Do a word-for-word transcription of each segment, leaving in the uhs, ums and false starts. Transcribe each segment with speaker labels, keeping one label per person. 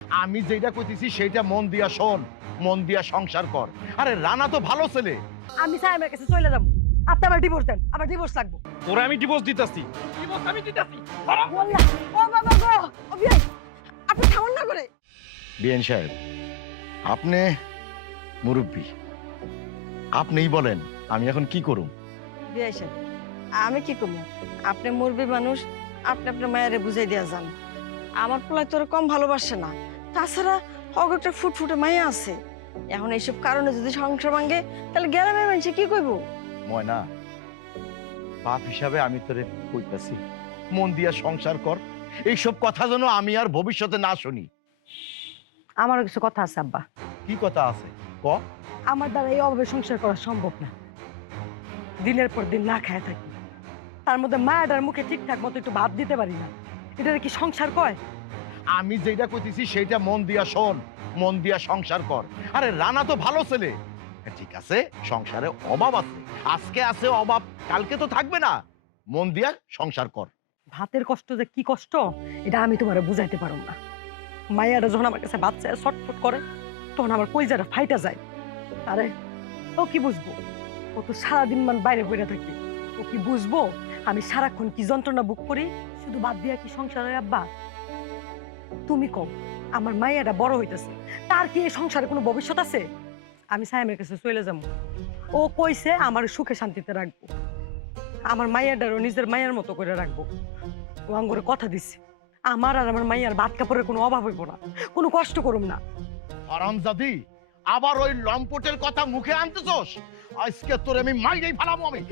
Speaker 1: আমি যেটা কইতেছি সেইটা মন দিয়া শোন, মন দিয়া সংসার কর। আরে রানা তো ভালো ছেলে।
Speaker 2: আমি সাহেবের কাছে চলে যাবো, আপনি আমার ডিভোর্স দেন, আমার ডিভোর্স লাগবে।
Speaker 3: তোরা আমি ডিভোর্স দিতাছি, ডিভোর্স আমি দিতাছি।
Speaker 2: বললা ও বাবা গো, ও বিয়ে আপনি থামুন না করে।
Speaker 1: বিএন সাহেব, আপনি মুরব্বী, আপনিই বলেন আমি এখন কি করুম?
Speaker 2: বিয়ে সাহেব, আমি কি করবো? আপনি মুরবি মানুষ, আপনি আপনার মায়েরে বুঝাই দিয়া যান। আমার পোলায় তোর কম ভালোবাসে না, তাছাড়া হগ একটা ফুটফুটে মায়া আছে। এখন এইসব কারণে যদি সংসার ভাঙে তাহলে গ্রামের মানুষে কি কইব?
Speaker 1: ময়না, বাপ হিসাবে আমি তোরে কইতাছি মন দিয়া সংসার কর। এইসব কথা যেন আমি আর ভবিষ্যতে না শুনি।
Speaker 2: আমারও কিছু কথা আছে আব্বা।
Speaker 1: কি কথা আছে ক?
Speaker 2: আমার দ্বারা এই অভাবে সংসার করা সম্ভব না। দিনের পর দিন না খায় থাকি, তার মধ্যে মায়াটার মুখে ঠিকঠাক মতো একটু ভাত দিতে পারি না। এটা কি সংসার কয়?
Speaker 1: আমি যেটা কইতেছি সেইটা মন দিয়া শোন, মন দিয়া সংসার কর। আরে রানা তো ভালো ছেলে। ঠিক আছে, সংসারে অভাব আছে, আজকে আছে অভাব, কালকে তো থাকবে না। মন দিয়া সংসার কর।
Speaker 2: ভাতের কষ্ট যে কি কষ্ট এটা আমি তোমারে বুঝাইতে পারো না। মায়াটা যখন আমার কাছে বাচ্চা ছটফট করে তখন আমার কইজাটা ফাইটা যায়। আরে ও কি বুঝবো? ও তো সারাদিন মান বাইরে বইরা থাকি। ও কি বুঝবো আমি সারাক্ষণ কি যন্ত্রণা বুক করি? শুধু বাদ দিয়া কি সংসার হয় আব্বা? তুমি কম, আমার মাইয়াটা বড় হইতেছে, তার কি এই সংসারে কোনো ভবিষ্যৎ আছে? আমি সাহেবের কাছে চলে যাবো। ও কইছে আমার সুখে শান্তিতে রাখবো, আমার মাইয়াটারও নিজের মায়ের মতো করে রাখবো। ও আঙ্গুরে কথা দিছে, আমার আর আমার মাইয়ার ভাত কাপড়ের কোনো অভাব হইব না, কোনো কষ্ট করুম না।
Speaker 1: হারামজাদি, আবার ওই লম্পটের কথা মুখে আনতেছস? আজকে তোর আমি মাইরেই ফেলাবো আমি।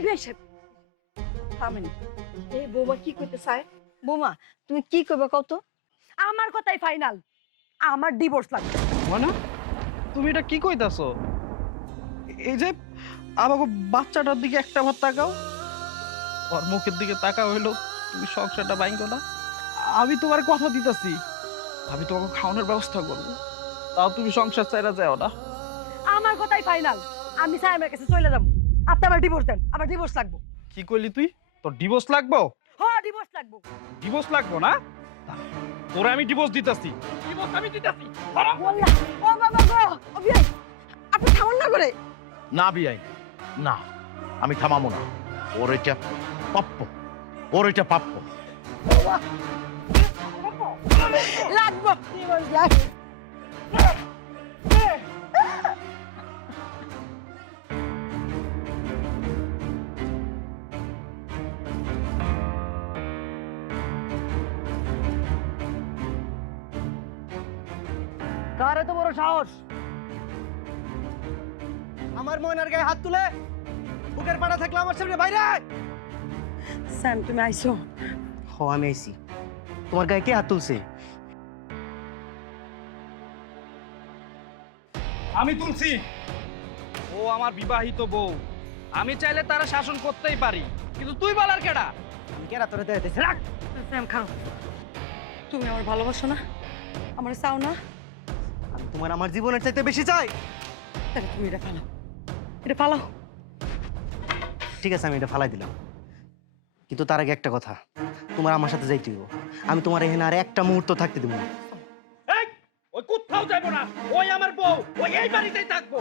Speaker 2: থামেন, এই বৌমা কি কইতে চায়? বৌমা তুমি কি কইবে কত? আমার কথাই ফাইনাল, আমার ডিভোর্স লাগবে।
Speaker 3: মানে তুমি এটা কি কইতাছো? এই যে আমাকে বাচ্চাটার দিকে একটা ভাত তাকাও, ওর মুখের দিকে তাকা হইলো তুমি সংসারটা বাইঙ্গো না। আমি তোমার কথা দিতাছি, আমি তোমাকে খাওয়ানোর ব্যবস্থা করবো, তাও তুমি সংসার চাইরা যাও না।
Speaker 2: আমার কথাই ফাইনাল, আমি সাহেবের কাছে চলে যাবো, আপনি আমার ডিভোর্স দেন, আমার ডিভোর্স লাগবে।
Speaker 3: কি কইলি তুই? তোর ডিভোর্স লাগবো?
Speaker 2: হ্যাঁ ডিভোর্স লাগবে।
Speaker 3: ডিভোর্স লাগবো না? তোরা আমি ডিভোর্স দিতাছি, ডিভোর্স আমি দিতাছি।
Speaker 2: বললা ও বাবা গো, ও বিয়ে আপনি থামুন না করে।
Speaker 1: না বিয়াই, না, আমি থামাবো না। ওর এটা প্রাপ্য, ওর এটা প্রাপ্য।
Speaker 2: লাগবে ডিভোর্স লাগবে।
Speaker 4: কার এত বড় সাহস আমার ময়নার গায়ে হাত তুলে? বুকের পাটা থাকলে আমার সামনে বাইরে আয়।
Speaker 2: স্যাম তুমি আইছো?
Speaker 4: হ আমি আইছি। তোমার গায়ে কে হাত তুলছে?
Speaker 3: আমি তুলছি। ও আমার বিবাহিত বউ, আমি চাইলে তারা শাসন করতেই পারি, কিন্তু তুই বলার কেডা?
Speaker 4: আমি কেরা তোরে দেখাইতেছি? রাখ।
Speaker 2: স্যাম খাও, তুমি আমার ভালোবাসো না, আমার চাও না,
Speaker 4: আমি তোমার আমার জীবনের চাইতে বেশি চাই।
Speaker 2: তাহলে তুমি এটা ফালাও, এটা ফালাও।
Speaker 4: ঠিক আছে আমি এটা ফালাই দিলাম, কিন্তু তার আগে একটা কথা, তোমার আমার সাথে যাইতে হইব। আমি তোমার এখানে আর একটা মুহূর্ত থাকতে দেব না।
Speaker 3: এই, ওই কোথাও যাবো না, ওই আমার বউ, ওই এই বাড়িতেই থাকবো।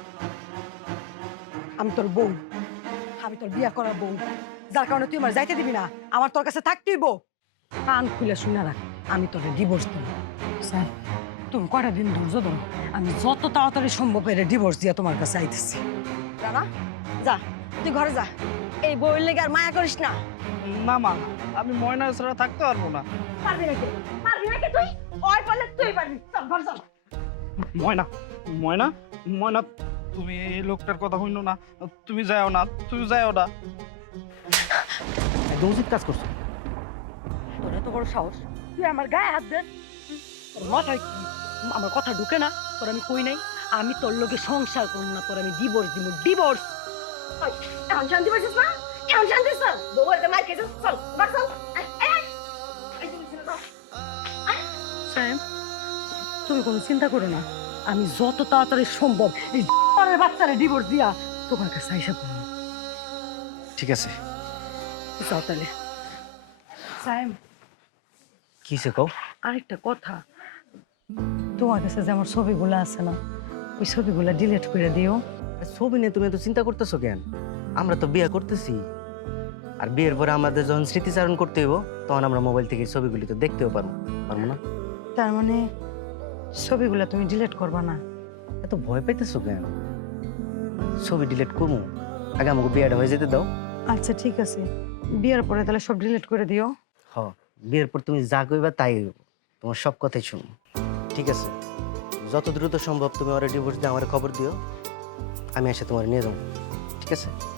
Speaker 2: আমি তোর বউ, আমি তোর বিয়া করার বউ, যার কারণে তুই আমার যাইতে দিবি না, আমার তোর কাছে থাকতেই বউ। কান খুলে শুনে রাখ, আমি তোর ডিভোর্স দিব। স্যার তুমি কয়টা দিন ধৈর্য ধরো, আমি যত তাড়াতাড়ি সম্ভব এর ডিভোর্স দিয়ে তোমার কাছে আইতেছি। জানা যা, তুই ঘরে যা, এই বউয়ের লেগে আর মায়া করিস না।
Speaker 3: না মা, আমি ময়না ছাড়া থাকতে পারবো না।
Speaker 2: পারবি নাকি? পারবি নাকি তুই? ওই বললে তুই পারবি, চল ঘরে চল।
Speaker 3: ময়না, ময়না, ময়না, তুমি এই লোকটার কথা হইনো না, তুমি যাও না, তুমি যাও না।
Speaker 4: একদম উচিত কাজ করছো।
Speaker 2: তোর এত বড় সাহস, তুই আমার গায়ে হাত দে? তোর মাথায় কি আমার কথা ঢুকে না? তোর আমি কই নাই আমি তোর লোকে সংসার করব না, তোর আমি ডিভোর্স দিব, ডিভোর্স। এখন শান্তি পাইছিস না? এখন শান্তি চল, বউয়ের মার খেয়েছিস, চল বাস চল। স্যাম তুমি কোনো চিন্তা করো না, আমি যত তাড়াতাড়ি সম্ভব এই বাচ্চারে ডিভোর্স দিয়া তোমার কাছে আইসা পড়ব।
Speaker 4: ঠিক আছে।
Speaker 2: যাও তাহলে। স্যাম
Speaker 4: কিসে কও?
Speaker 2: আরেকটা কথা, তোমার কাছে যে আমার ছবিগুলো আছে না, ওই ছবিগুলো ডিলিট করে দিও।
Speaker 4: আর ছবি নিয়ে তুমি এত চিন্তা করতেছো কেন? আমরা তো বিয়ে করতেছি, আর বিয়ের পরে আমাদের যখন স্মৃতিচারণ করতে হইব তখন আমরা মোবাইল থেকে ছবিগুলি তো দেখতেও পারবো, পারবো না?
Speaker 2: তার মানে ছবিগুলো তুমি ডিলিট করবা না?
Speaker 4: এত ভয় পাইতেছো কেন? ছবি ডিলিট করবো, আগে আমাকে বিয়েটা হয়ে যেতে দাও।
Speaker 2: আচ্ছা ঠিক আছে, বিয়ের পরে তাহলে সব ডিলিট করে দিও।
Speaker 4: হ, বিয়ের পর তুমি যা কইবা তাই হইব, তোমার সব কথাই শুনো। ঠিক আছে, যত দ্রুত সম্ভব তুমি ওরা ডিভোর্স দিয়ে আমার খবর দিও, আমি এসে তোমার নিয়ে যাবো। ঠিক আছে?